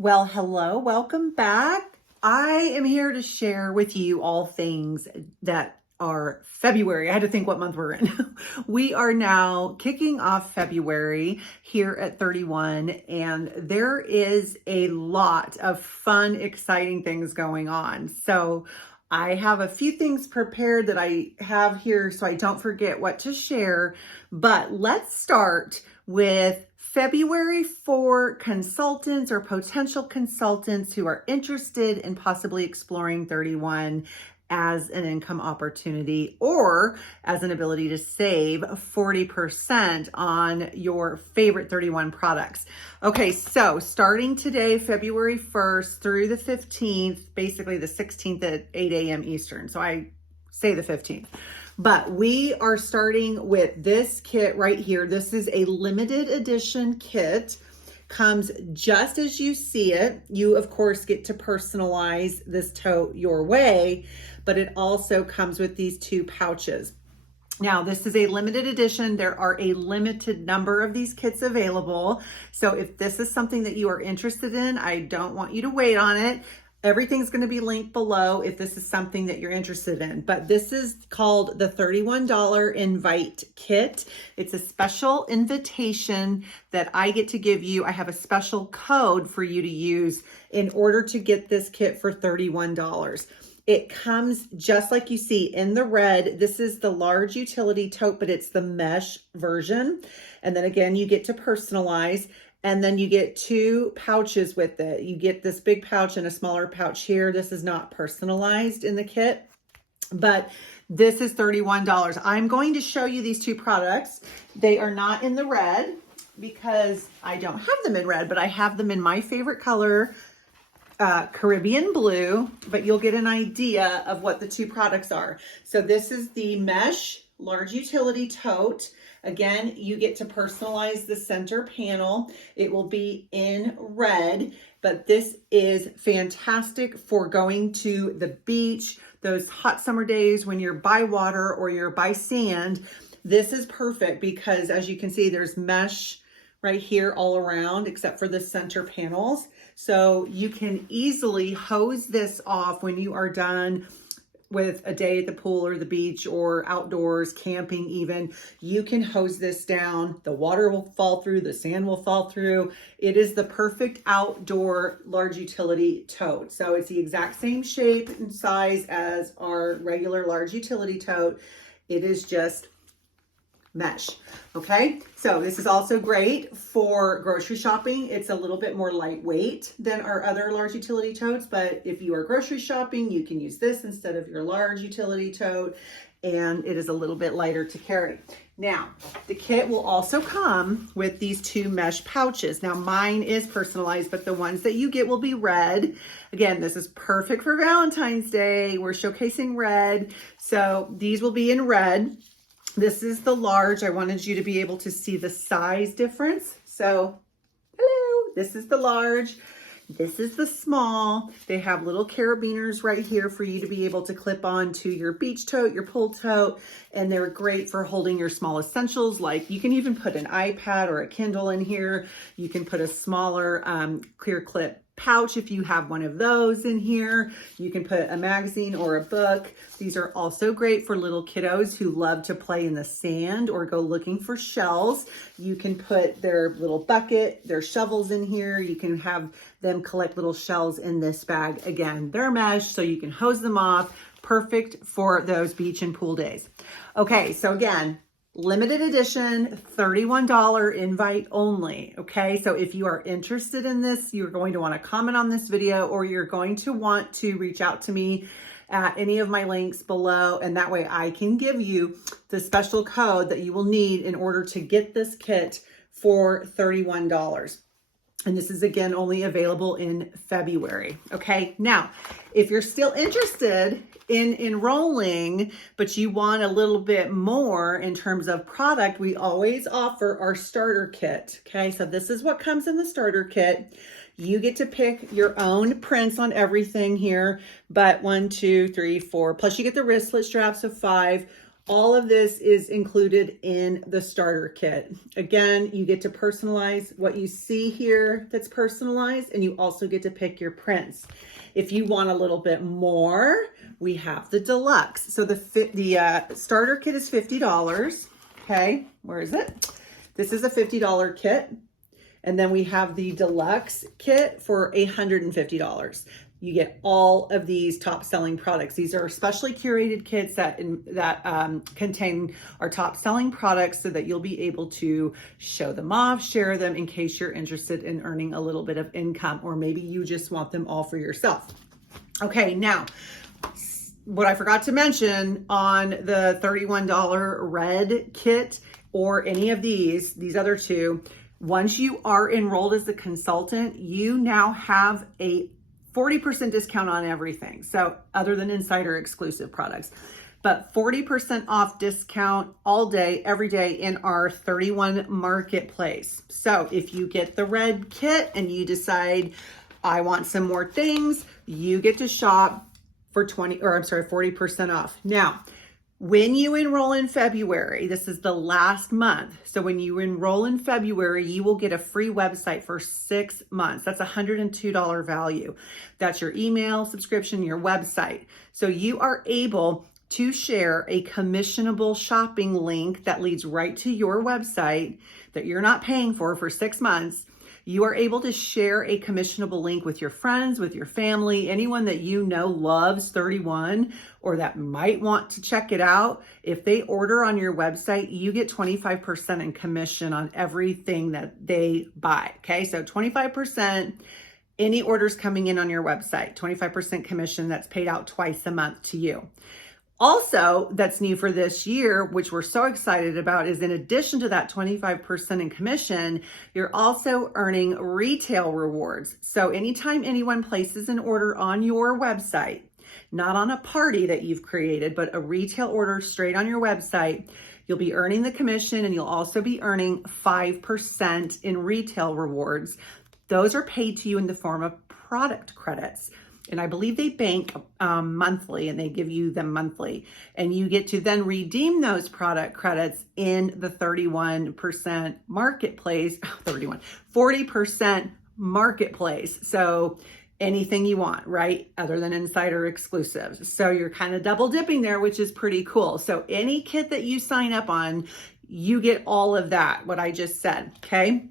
Well, hello, welcome back. I am here to share with you all things that are February. I had to think what month we're in. We are now kicking off February here at 31, and there is a lot of fun, exciting things going on. So I have a few things prepared that I have here so I don't forget what to share, but let's start with February for consultants or potential consultants who are interested in possibly exploring 31 as an income opportunity or as an ability to save 40% on your favorite 31 products. Okay, so starting today, February 1st through the 15th, basically the 16th at 8 a.m. Eastern. So I say the 15th. But we are starting with this kit right here. This is a limited edition kit. Comes just as you see it. You, of course, get to personalize this tote your way, but it also comes with these two pouches. Now, this is a limited edition. There are a limited number of these kits available. So if this is something that you are interested in, I don't want you to wait on it. Everything's going to be linked below if this is something that you're interested in. But this is called the $31 Invite Kit. It's a special invitation that I get to give you. I have a special code for you to use in order to get this kit for $31. It comes just like you see in the red. This is the large utility tote, but it's the mesh version. And then again, you get to personalize. And then you get two pouches with it. You get this big pouch and a smaller pouch here. This is not personalized in the kit, but this is $31. I'm going to show you these two products. They are not in the red because I don't have them in red, but I have them in my favorite color, Caribbean blue, but you'll get an idea of what the two products are. So this is the mesh large utility tote. Again, you get to personalize the center panel. It will be in red, but this is fantastic for going to the beach, those hot summer days when you're by water or you're by sand. This is perfect because as you can see, there's mesh right here all around except for the center panels. So you can easily hose this off when you are done with a day at the pool or the beach or outdoors, camping even. You can hose this down. The water will fall through, the sand will fall through. It is the perfect outdoor large utility tote. So it's the exact same shape and size as our regular large utility tote. It is just mesh. Okay, so this is also great for grocery shopping. It's a little bit more lightweight than our other large utility totes, but if you are grocery shopping, you can use this instead of your large utility tote, and it is a little bit lighter to carry. Now, the kit will also come with these two mesh pouches. Now, mine is personalized, but the ones that you get will be red. Again, this is perfect for Valentine's Day. We're showcasing red, so these will be in red. This is the large. I wanted you to be able to see the size difference. So, hello, this is the large. This is the small. They have little carabiners right here for you to be able to clip on to your beach tote, your pool tote, and they're great for holding your small essentials. Like you can even put an iPad or a Kindle in here. You can put a smaller clear clip pouch if you have one of those in here. You can put a magazine or a book. These are also great for little kiddos who love to play in the sand or go looking for shells. You can put their little bucket, their shovels in here. You can have them collect little shells in this bag. Again, they're mesh, so you can hose them off. Perfect for those beach and pool days. Okay, so again, limited edition, $31 invite only. Okay, so if you are interested in this, you're going to want to comment on this video or you're going to want to reach out to me at any of my links below, and that way I can give you the special code that you will need in order to get this kit for $31. And this is again only available in February. Okay, now if you're still interested in enrolling, but you want a little bit more in terms of product, we always offer our starter kit. Okay, so this is what comes in the starter kit. You get to pick your own prints on everything here, but 1, 2, 3, 4, plus you get the wristlet straps of 5. All of this is included in the starter kit. Again, you get to personalize what you see here that's personalized, and you also get to pick your prints. If you want a little bit more, we have the deluxe. So the starter kit is $50. Okay, where is it? This is a $50 kit. And then we have the deluxe kit for $150. You get all of these top selling products. These are specially curated kits that contain our top selling products so that you'll be able to show them off, share them in case you're interested in earning a little bit of income, or maybe you just want them all for yourself. Okay, now, what I forgot to mention on the $31 red kit or any of these other two, once you are enrolled as a consultant, you now have a 40% discount on everything. So other than insider exclusive products, but 40% off discount all day, every day in our 31 marketplace. So if you get the red kit and you decide, I want some more things, you get to shop for 40% off. Now, when you enroll in February, this is the last month. So when you enroll in February, you will get a free website for 6 months. That's $102 value. That's your email subscription, your website. So you are able to share a commissionable shopping link that leads right to your website that you're not paying for 6 months. You are able to share a commissionable link with your friends, with your family, anyone that you know loves 31 or that might want to check it out. If they order on your website, you get 25% in commission on everything that they buy. Okay, so 25%, any orders coming in on your website, 25% commission that's paid out twice a month to you. Also, that's new for this year, which we're so excited about, is in addition to that 25% in commission, you're also earning retail rewards. So anytime anyone places an order on your website, not on a party that you've created, but a retail order straight on your website, you'll be earning the commission, and you'll also be earning 5% in retail rewards. Those are paid to you in the form of product credits. And I believe they bank monthly, and they give you them monthly. And you get to then redeem those product credits in the 31% marketplace, 40% marketplace. So anything you want, right? Other than insider exclusives. So you're kind of double dipping there, which is pretty cool. So any kit that you sign up on, you get all of that, what I just said, okay?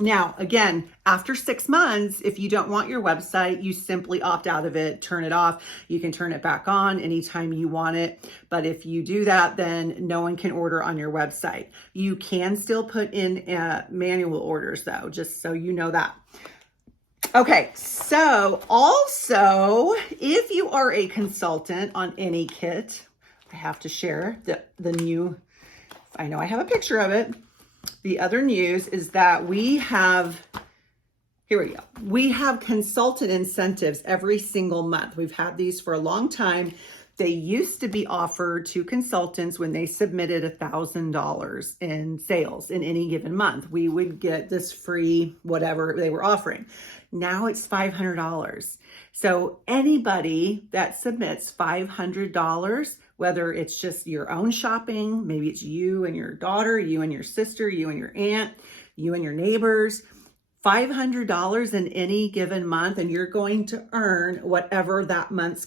Now, again, after 6 months, if you don't want your website, you simply opt out of it, turn it off. You can turn it back on anytime you want it. But if you do that, then no one can order on your website. You can still put in manual orders though, just so you know that. Okay, so also, if you are a consultant on any kit, I have to share the new, I know I have a picture of it. The other news is that we have consultant incentives every single month. We've had these for a long time. They used to be offered to consultants when they submitted $1,000 in sales in any given month. We would get this free, whatever they were offering. Now it's $500. So anybody that submits $500, whether it's just your own shopping, maybe it's you and your daughter, you and your sister, you and your aunt, you and your neighbors, $500 in any given month, and you're going to earn whatever that month's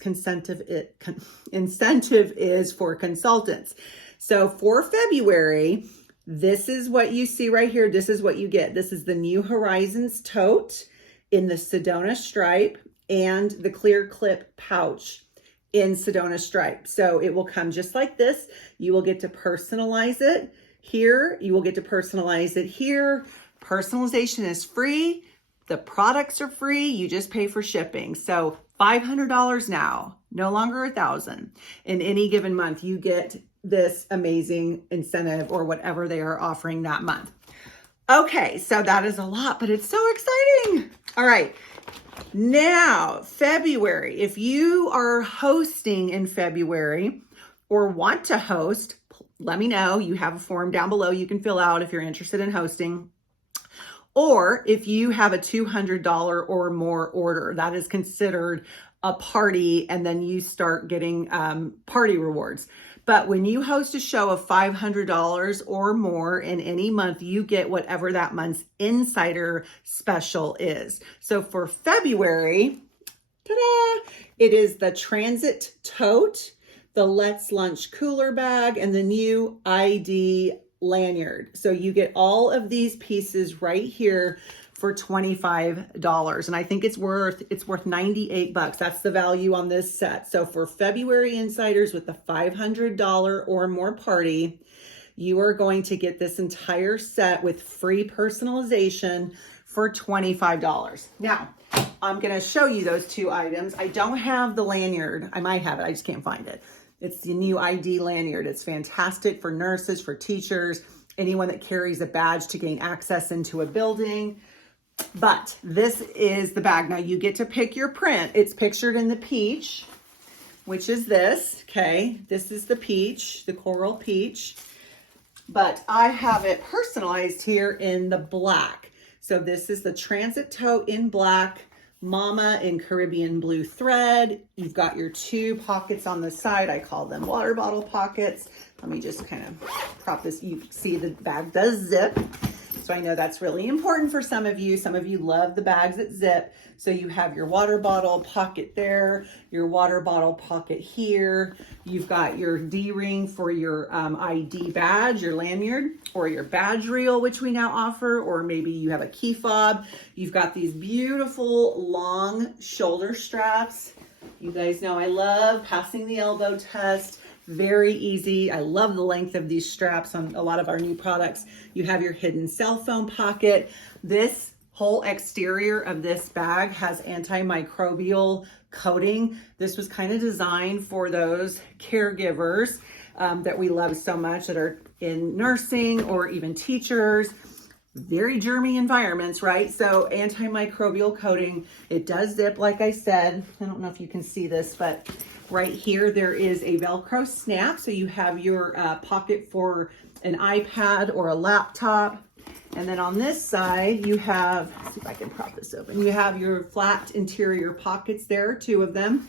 incentive is for consultants. So for February, this is what you see right here. This is what you get. This is the New Horizons tote in the Sedona stripe and the clear clip pouch in Sedona stripe. So it will come just like this. You will get to personalize it here. You will get to personalize it here. Personalization is free. The products are free. You just pay for shipping. So $500 now, no longer $1,000. In any given month, you get this amazing incentive or whatever they are offering that month. Okay, so that is a lot, but it's so exciting. All right. Now, February, if you are hosting in February or want to host, let me know. You have a form down below you can fill out if you're interested in hosting. Or if you have a $200 or more order, that is considered a party, and then you start getting party rewards. But when you host a show of $500 or more in any month, you get whatever that month's insider special is. So for February, ta-da, it is the Transit Tote, the Let's Lunch cooler bag, and the new ID Lanyard. So you get all of these pieces right here for $25. And I think it's worth $98. That's the value on this set. So for February insiders with the $500 or more party, you are going to get this entire set with free personalization for $25. Now, I'm going to show you those two items. I don't have the lanyard. I might have it. I just can't find it. It's the new ID lanyard. It's fantastic for nurses, for teachers, anyone that carries a badge to gain access into a building. But this is the bag. Now you get to pick your print. It's pictured in the peach, which is this. Okay, this is the peach, the coral peach. But I have it personalized here in the black. So this is the Transit Tote in black, Mama in Caribbean blue thread. You've got your two pockets on the side. I call them water bottle pockets. Let me just kind of prop this. You see the bag does zip. So I know that's really important for some of you. Some of you love the bags that zip. So you have your water bottle pocket there, your water bottle pocket here. You've got your D-ring for your ID badge, your lanyard, or your badge reel, which we now offer, or maybe you have a key fob. You've got these beautiful long shoulder straps. You guys know I love passing the elbow test. Very easy. I love the length of these straps on a lot of our new products. You have your hidden cell phone pocket. This whole exterior of this bag has antimicrobial coating. This was kind of designed for those caregivers that we love so much that are in nursing or even teachers. Very germy environments, right? So antimicrobial coating. It does zip, like I said. I don't know if you can see this, but right here there is a Velcro snap. So you have your pocket for an iPad or a laptop. And then on this side, you have, let's see if I can prop this open. You have your flat interior pockets there, two of them.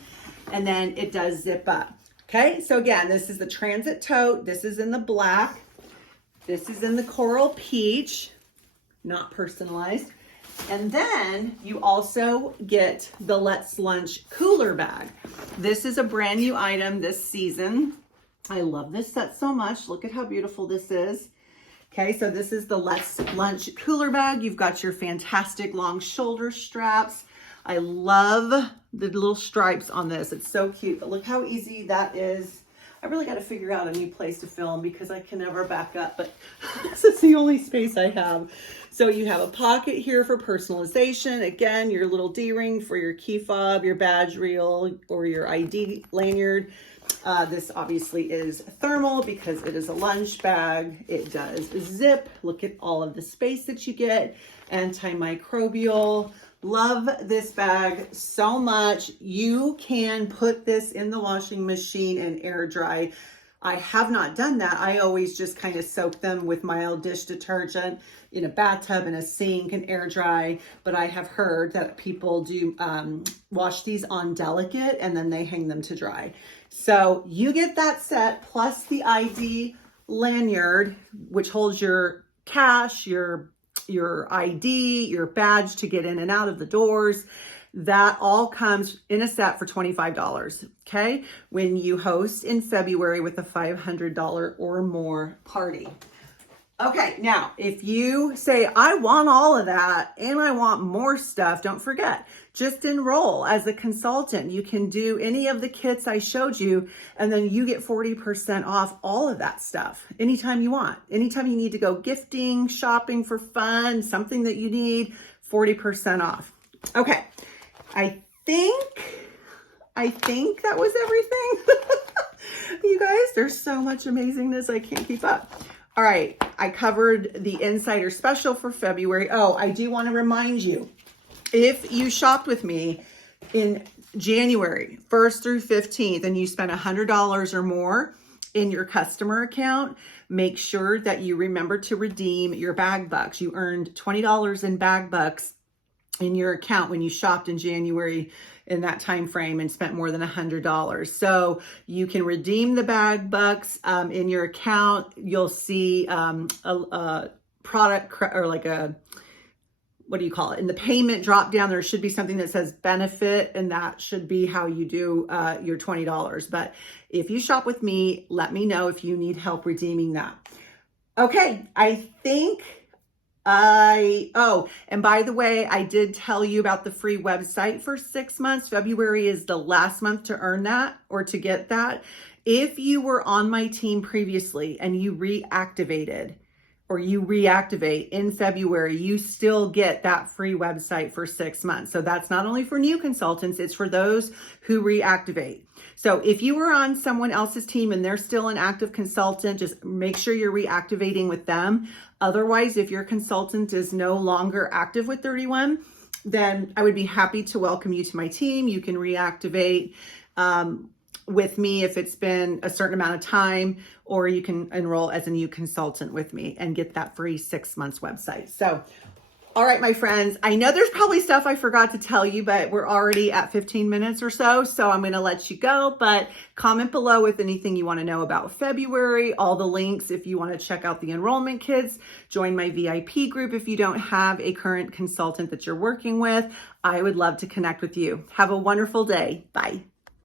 And then it does zip up. Okay, so again, this is the Transit Tote. This is in the black. This is in the coral peach. Not personalized. And then you also get the Let's Lunch cooler bag. This is a brand new item this season. I love this set so much. Look at how beautiful this is. Okay, so this is the Let's Lunch cooler bag. You've got your fantastic long shoulder straps. I love the little stripes on this. It's so cute, but look how easy that is. I really got to figure out a new place to film because I can never back up, but this is the only space I have. So you have a pocket here for personalization. Again, your little D-ring for your key fob, your badge reel, or your ID lanyard. This obviously is thermal because it is a lunch bag. It does zip. Look at all of the space that you get. Antimicrobial. Love this bag so much. You can put this in the washing machine and air dry. I have not done that. I always just kind of soak them with mild dish detergent in a bathtub, in a sink, and air dry. But I have heard that people do wash these on delicate and then they hang them to dry. So you get that set plus the ID lanyard, which holds your cash, your ID, your badge to get in and out of the doors. That all comes in a set for $25, okay? When you host in February with a $500 or more party. Okay, now, if you say, I want all of that and I want more stuff, don't forget, just enroll as a consultant. You can do any of the kits I showed you, and then you get 40% off all of that stuff anytime you want. Anytime you need to go gifting, shopping for fun, something that you need, 40% off. Okay, I think that was everything. You guys, there's so much amazingness, I can't keep up. All right, I covered the Insider Special for February. Oh, I do want to remind you, if you shopped with me in January 1st through 15th and you spent $100 or more in your customer account, make sure that you remember to redeem your bag bucks. You earned $20 in bag bucks in your account when you shopped in January in that time frame and spent more than $100. So you can redeem the bag bucks in your account. You'll see a product or like a, what do you call it? In the payment drop down, there should be something that says benefit, and that should be how you do your $20. But if you shop with me, let me know if you need help redeeming that. Okay, I think and by the way, I did tell you about the free website for 6 months. February is the last month to earn that or to get that. If you were on my team previously and you reactivated or you reactivate in February, you still get that free website for 6 months. So that's not only for new consultants, it's for those who reactivate. So if you were on someone else's team and they're still an active consultant, just make sure you're reactivating with them. Otherwise, if your consultant is no longer active with 31, then I would be happy to welcome you to my team. You can reactivate with me if it's been a certain amount of time, or you can enroll as a new consultant with me and get that free 6 months website. So, all right, my friends, I know there's probably stuff I forgot to tell you, but we're already at 15 minutes or so I'm going to let you go. But comment below with anything you want to know about February, all the links if you want to check out the enrollment kits, join my VIP group if you don't have a current consultant that you're working with. I would love to connect with you. Have a wonderful day. Bye.